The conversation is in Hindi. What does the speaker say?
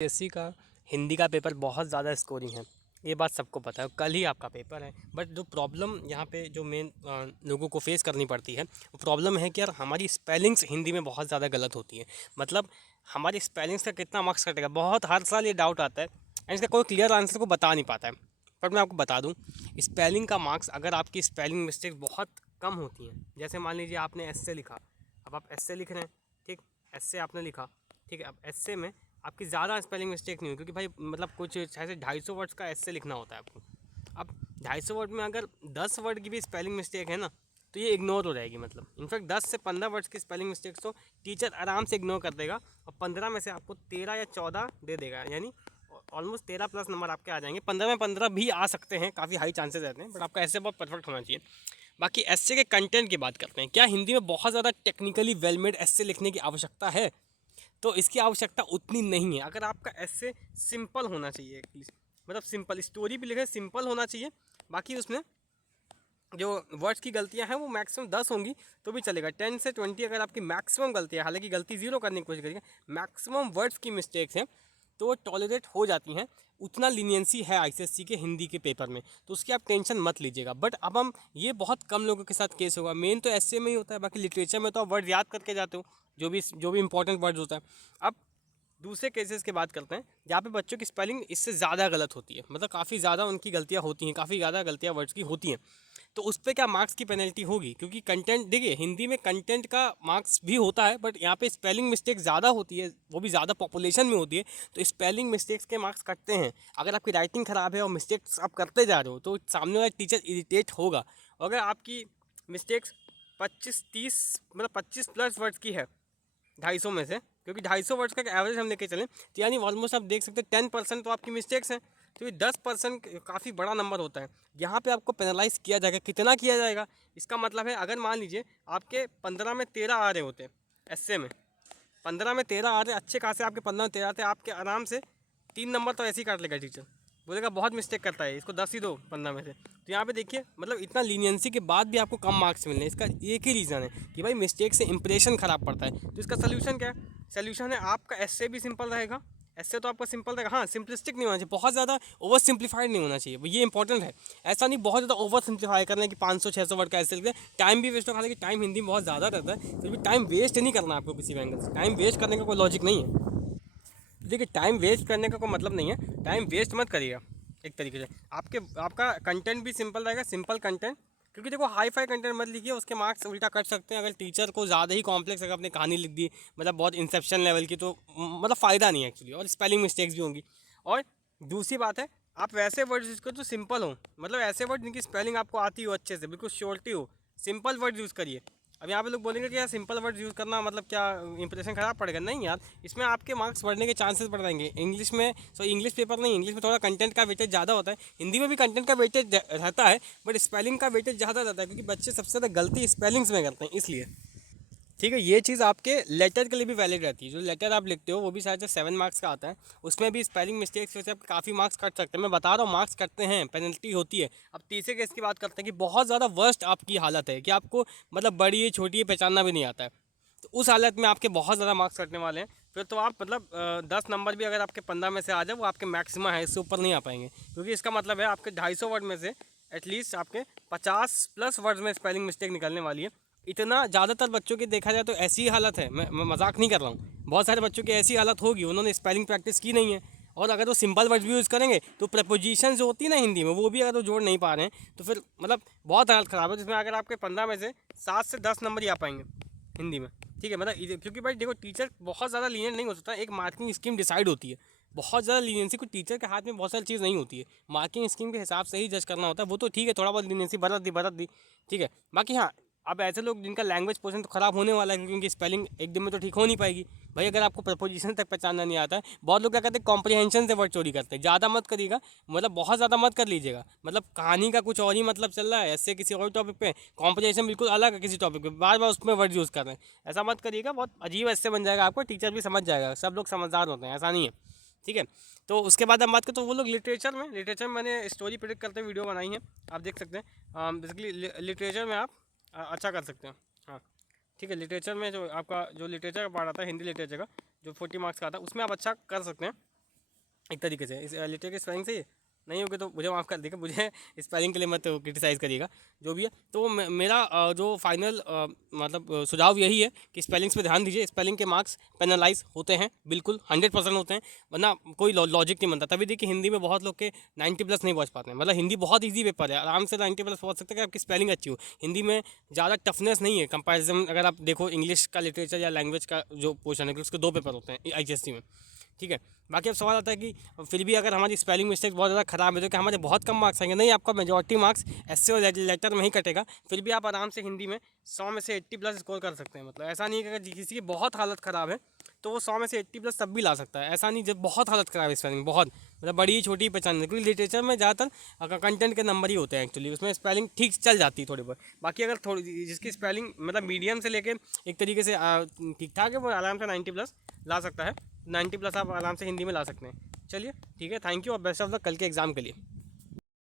यूपीएससी का हिंदी का पेपर बहुत ज़्यादा स्कोरिंग है, ये बात सबको पता है। कल ही आपका पेपर है, बट जो प्रॉब्लम यहाँ पे जो मेन लोगों को फेस करनी पड़ती है वो प्रॉब्लम है कि यार हमारी स्पेलिंग्स हिंदी में बहुत ज़्यादा गलत होती है। मतलब हमारी स्पेलिंग्स का कितना मार्क्स कटेगा, बहुत हर साल ये डाउट आता है एंड इसका कोई क्लियर आंसर को बता नहीं पाता है। पर मैं आपको बता दूँ, स्पेलिंग का मार्क्स अगर आपकी स्पेलिंग मिस्टेक्स बहुत कम होती हैं, जैसे मान लीजिए आपने एस से लिखा, अब आप एस से लिख रहे हैं, ठीक, एस से आपने लिखा, ठीक है, अब एस से में आपकी ज़्यादा स्पेलिंग मिस्टेक नहीं हुई, क्योंकि भाई मतलब कुछ ऐसे 250 वर्ड्स का ऐसे लिखना होता है आपको। अब 250 वर्ड में अगर 10 वर्ड की भी स्पेलिंग मिस्टेक है ना, तो ये इग्नोर हो जाएगी। मतलब इनफैक्ट 10 से 15 वर्ड्स की स्पेलिंग मिस्टेक्स तो टीचर आराम से इग्नोर कर देगा और 15 में से आपको 13 या 14 दे देगा, यानी ऑलमोस्ट 13 प्लस नंबर आपके आ जाएंगे। 15 में 15 भी आ सकते हैं, काफ़ी हाई चांसेस रहते हैं, बट आपका ऐसे बहुत परफेक्ट होना चाहिए। बाकी एस्से के कंटेंट की बात करते हैं, क्या हिंदी में बहुत ज़्यादा टेक्निकली वेल मेड एस्से लिखने की आवश्यकता है? तो इसकी आवश्यकता उतनी नहीं है। अगर आपका ऐसे सिंपल होना चाहिए, मतलब सिंपल स्टोरी भी लिखे, सिंपल होना चाहिए। बाकी उसमें जो वर्ड्स की गलतियां हैं वो मैक्सिमम 10 होंगी तो भी चलेगा। 10 से 20 अगर आपकी मैक्सिमम गलतियां, हालांकि गलती ज़ीरो करने की कोशिश करिए, मैक्सिमम वर्ड्स की मिस्टेक्स हैं तो वो टॉलरेट हो जाती हैं। उतना लीनियंसी है आईसीएससी के हिंदी के पेपर में, तो उसकी आप टेंशन मत लीजिएगा। बट अब हम ये बहुत कम लोगों के साथ केस होगा, मेन तो ऐसे में ही होता है। बाकी लिटरेचर में तो आप वर्ड याद करके जाते हो, जो भी इंपॉर्टेंट वर्ड्स होता है। अब दूसरे केसेस की बात करते हैं जहाँ पे बच्चों की स्पेलिंग इससे ज़्यादा गलत होती है, मतलब काफ़ी ज़्यादा उनकी गलतियाँ होती हैं, काफ़ी ज़्यादा गलतियाँ वर्ड्स की होती हैं। तो उस पर क्या मार्क्स की पेनल्टी होगी? क्योंकि कंटेंट देखिए, हिंदी में कंटेंट का मार्क्स भी होता है, बट यहाँ पे स्पेलिंग मिस्टेक ज़्यादा होती है, वो भी ज़्यादा पॉपुलेशन में होती है, तो स्पेलिंग मिस्टेक्स के मार्क्स कटते हैं। अगर आपकी राइटिंग ख़राब है और मिस्टेक्स आप करते जा रहे हो तो सामने वाला टीचर इरिटेट होगा। अगर आपकी मिस्टेक्स 25-30 मतलब 25 प्लस वर्ड्स की है 250 में से, क्योंकि 250 वर्ड्स का एवरेज हम लेके चलें तो यानी ऑलमोस्ट आप देख सकते हैं 10% तो आपकी मिस्टेक्स हैं। तो ये 10% काफ़ी बड़ा नंबर होता है। यहाँ पे आपको पेनलाइज किया जाएगा। कितना किया जाएगा? इसका मतलब है अगर मान लीजिए आपके 15 में 13 आ रहे होते हैं, एस्से में 15 में 13 आ रहे, अच्छे खासे आपके 15 में 13 आते, आपके आराम से 3 नंबर तो ऐसे ही काट लेगा टीचर, बोलेगा बहुत मिस्टेक करता है, इसको 10 ही दो 15 में से। तो यहाँ पे देखिए, मतलब इतना लीनियंसी के बाद भी आपको कम मार्क्स मिलने, इसका एक ही रीज़न है कि भाई मिस्टेक से इंप्रेशन ख़राब पड़ता है। तो इसका सोल्यूशन क्या है? सोल्यूशन है आपका एस्से भी सिंपल रहेगा। ऐसे तो आपका सिंपल रहेगा, हाँ सिंपलिस्टिक नहीं होना चाहिए, बहुत ज़्यादा ओवर सिंप्लीफाइड नहीं होना चाहिए, ये इंपॉर्टेंट है। ऐसा नहीं बहुत ज़्यादा ओवर सिंप्लीफाई करना है कि 500-600 वर्ड का ऐसे लिखते हैं, टाइम भी वेस्ट होगा। हालांकि टाइम हिंदी में बहुत ज़्यादा रहता है, फिर भी टाइम वेस्ट नहीं करना आपको किसी भी एंगल से। टाइम वेस्ट करने का कोई लॉजिक नहीं है। देखिए, टाइम वेस्ट करने का कोई मतलब नहीं है, टाइम वेस्ट मत करिएगा। एक तरीके से आपका कंटेंट भी सिंपल रहेगा, सिंपल कंटेंट। क्योंकि देखो, हाई फाई कंटेंट मत लिखिए, उसके मार्क्स उल्टा कट सकते हैं। अगर टीचर को ज़्यादा ही कॉम्प्लेक्स अगर अपनी कहानी लिख दी, मतलब बहुत इंसेप्शन लेवल की, तो मतलब फ़ायदा नहीं है एक्चुअली, और स्पेलिंग मिस्टेक्स भी होंगी। और दूसरी बात है, आप वैसे वर्ड यूज़ करो जो सिंपल हो, मतलब ऐसे वर्ड जिनकी स्पेलिंग आपको आती हो अच्छे से, बिल्कुल श्योरिटी हो, सिंपल वर्ड यूज़ करिए। अब यहाँ पे लोग बोलेंगे कि यार सिंपल वर्ड यूज़ करना मतलब क्या इंप्रेशन ख़राब पड़ेगा? नहीं यार, इसमें आपके मार्क्स बढ़ने के चांसेस बढ़ जाएंगे। इंग्लिश में इंग्लिश पेपर नहीं, इंग्लिश में थोड़ा कंटेंट का वेटेज ज़्यादा होता है, हिंदी में भी कंटेंट का वेटेज रहता है, बट स्पेलिंग का वेटेज ज़्यादा रहता है, क्योंकि बच्चे सबसे ज़्यादा गलती स्पेलिंग्स में करते हैं, इसलिए। ठीक है, ये चीज़ आपके लेटर के लिए भी वैलिड रहती है। जो लेटर आप लिखते हो वो भी शायद से 7 मार्क्स का आता है, उसमें भी स्पेलिंग मिस्टेक्स वजह से आप काफ़ी मार्क्स कट सकते हैं। मैं बता रहा हूँ, मार्क्स कटते हैं, पेनल्टी होती है। अब तीसरे केस की बात करते हैं कि बहुत ज़्यादा वर्स्ट आपकी हालत है कि आपको मतलब बड़ी है छोटी है पहचानना भी नहीं आता है, तो उस हालत में आपके बहुत ज़्यादा मार्क्स कटने वाले हैं। फिर तो आप मतलब 10 नंबर भी अगर आपके 15 में से आ जाए, वो आपके मैक्सिमम है, इससे ऊपर नहीं आ पाएंगे। क्योंकि इसका मतलब है आपके 250 वर्ड में से एटलीस्ट आपके 50 प्लस वर्ड्स में स्पेलिंग मिस्टेक निकलने वाली है। इतना ज़्यादातर बच्चों की देखा जाए तो ऐसी ही हालत है, मैं मजाक नहीं कर रहा हूँ। बहुत सारे बच्चों की ऐसी हालत होगी, उन्होंने स्पेलिंग प्रैक्टिस की नहीं है। और अगर वो सिंपल वर्ड भी यूज़ करेंगे तो प्रपोजिशन जो होती है ना हिंदी में, वो भी अगर वो जोड़ नहीं पा रहे हैं तो फिर मतलब बहुत हालत ख़राब है। जिसमें अगर आपके 15 में से 7 से 10 नंबर ही आ पाएंगे हिंदी में, ठीक है। मतलब क्योंकि भाई देखो, टीचर बहुत ज़्यादा लीनियंट नहीं हो सकता, एक मार्किंग स्कीम डिसाइड होती है। बहुत ज़्यादा लीनियंसी को टीचर के हाथ में बहुत सारी चीज़ नहीं होती है, मार्किंग स्कीम के हिसाब से ही जज करना होता है। वो तो ठीक है, थोड़ा बहुत लीनियंसी बरत दी, ठीक है। बाकी हाँ, अब ऐसे लोग जिनका लैंग्वेज पोर्शन तो ख़राब होने वाला है, क्योंकि उनकी स्पेलिंग एक दिन में तो ठीक हो नहीं पाएगी। भाई अगर आपको प्रपोजिशन तक पहचानना नहीं आता है, बहुत लोग क्या करते हैं कॉम्प्रिहेंशन से वर्ड चोरी करते हैं। ज़्यादा मत करिएगा, मतलब बहुत ज़्यादा मत कर लीजिएगा। मतलब कहानी का कुछ और ही मतलब चल रहा है, ऐसे किसी और टॉपिक पे कॉम्प्रिहेंशन बिल्कुल अलग है, किसी टॉपिक पे बार बार उसमें वर्ड यूज़ कर रहे हैं। ऐसा मत करिएगा, बहुत अजीब ऐसे बन जाएगा आपको, टीचर भी समझ जाएगा। सब लोग समझदार होते हैं, ऐसा नहीं है, ठीक है। तो उसके बाद हम बात करें तो वो लोग लिटरेचर में मैंने स्टोरी प्रेडिक्ट करते वीडियो बनाई है, आप देख सकते हैं। बेसिकली लिटरेचर में आप अच्छा कर सकते हैं। हाँ, ठीक है। लिटरेचर में जो आपका जो लिटरेचर का पार्ट आता है, हिंदी लिटरेचर का जो 40 मार्क्स का आता है, उसमें आप अच्छा कर सकते हैं। एक तरीके से इस लिटरेचर की स्पेलिंग सही है, नहीं होगी तो मुझे माफ़ कर देगा, मुझे स्पेलिंग के लिए मत क्रिटिसाइज़ करिएगा, जो भी है। तो मेरा जो फाइनल मतलब सुझाव यही है कि स्पेलिंग्स पे ध्यान दीजिए। स्पेलिंग के मार्क्स पेनलाइज होते हैं, बिल्कुल 100% होते हैं, वरना कोई लॉजिक नहीं बनता। तभी देखिए हिंदी में बहुत लोग के 90+ नहीं पहुंच पाते हैं। मतलब हिंदी बहुत ईजी पेपर है, आराम से 90+ पहुंच सकते हैं, कि आपकी स्पेलिंग अच्छी हो। हिंदी में ज़्यादा टफनेस नहीं है कंपैरिजन, अगर आप देखो इंग्लिश का लिटरेचर या लैंग्वेज का जो पोर्शन है, कि उसके 2 पेपर होते हैं IGST में, ठीक है। बाकी अब सवाल आता है कि फिर भी अगर हमारी स्पेलिंग मिस्टेक बहुत ज़्यादा ख़राब है तो क्या हमारे बहुत कम मार्क्स आएंगे? नहीं, आपका मेजॉरिटी मार्क्स ऐसे और लेटर में ही कटेगा। फिर भी आप आराम से हिंदी में 100 में से 80+ स्कोर कर सकते हैं। मतलब ऐसा नहीं है कि अगर किसी की बहुत हालत ख़राब है तो वो 100 में से 80+ तब भी ला सकता है। ऐसा नहीं जब बहुत हालत ख़राब है स्पेलिंग, बहुत मतलब बड़ी छोटी पहचान नहीं, क्योंकि लिटरेचर में ज़्यादातर कंटेंट के नंबर ही होते हैं एक्चुअली, उसमें स्पेलिंग ठीक चल जाती है थोड़ी बहुत। बाकी अगर थोड़ी जिसकी स्पेलिंग मतलब मीडियम से लेके एक तरीके से ठीक ठाक है, वो आराम से 90+ ला सकता है। 90+ आप आराम से हिंदी में ला सकते हैं। चलिए ठीक है, थैंक यू और बेस्ट ऑफ लक कल के एग्ज़ाम के लिए।